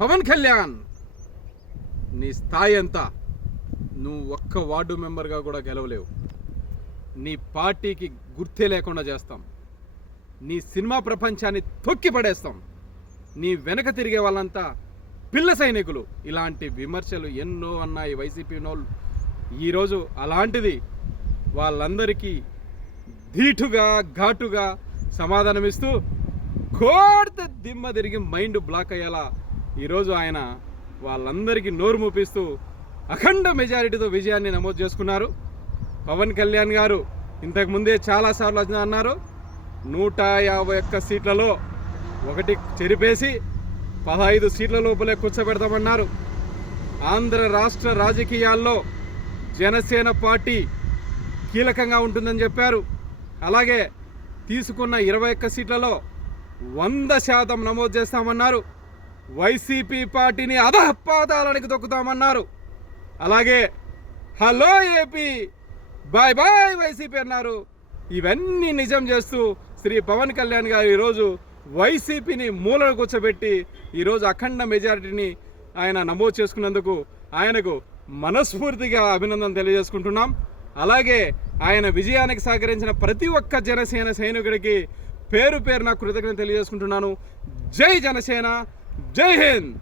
పవన్ కళ్యాణ్ నీ స్థాయి ఎంత? నువ్వు ఒక్క వార్డు మెంబర్గా కూడా గెలవలేవు. నీ పార్టీకి గుర్తే లేకుండా చేస్తాం. నీ సినిమా ప్రపంచాన్ని తొక్కి పడేస్తాం. నీ వెనక తిరిగే వాళ్ళంతా పిల్ల సైనికులు. ఇలాంటి విమర్శలు ఎన్నో అన్నాయి వైసీపీ నోళ్ళు. ఈరోజు అలాంటిది వాళ్ళందరికీ ధీటుగా ఘాటుగా సమాధానమిస్తూ కోర్త దిమ్మ తిరిగి మైండ్ బ్లాక్ అయ్యేలా ఈరోజు ఆయన వాళ్ళందరికీ నోరు మూపిస్తూ అఖండ మెజారిటీతో విజయాన్ని నమోదు చేసుకున్నారు. పవన్ కళ్యాణ్ గారు ఇంతకుముందే చాలాసార్లు అన్నారు, 151 సీట్లలో ఒకటి చెరిపేసి 15 సీట్ల లోపలే కూర్చోబెడతామన్నారు. ఆంధ్ర రాష్ట్ర రాజకీయాల్లో జనసేన పార్టీ కీలకంగా ఉంటుందని చెప్పారు. అలాగే తీసుకున్న 21 సీట్లలో 100% నమోదు చేస్తామన్నారు. వైసీపీ పార్టీని అధపాతాళానికి తొక్కుతామన్నారు. అలాగే hello AP, bye bye YCP అన్నారు. ఇవన్నీ నిజం చేస్తూ శ్రీ పవన్ కళ్యాణ్ గారు ఈరోజు వైసీపీని మూలను కూర్చోబెట్టి ఈరోజు అఖండ మెజారిటీని ఆయన నమోదు చేసుకున్నందుకు ఆయనకు మనస్ఫూర్తిగా అభినందన తెలియజేసుకుంటున్నాం. అలాగే ఆయన విజయానికి సహకరించిన ప్రతి ఒక్క జనసేన సైనికుడికి పేరు పేరున కృతజ్ఞత తెలియజేసుకుంటున్నాను. జై జనసేన, జై హింద్.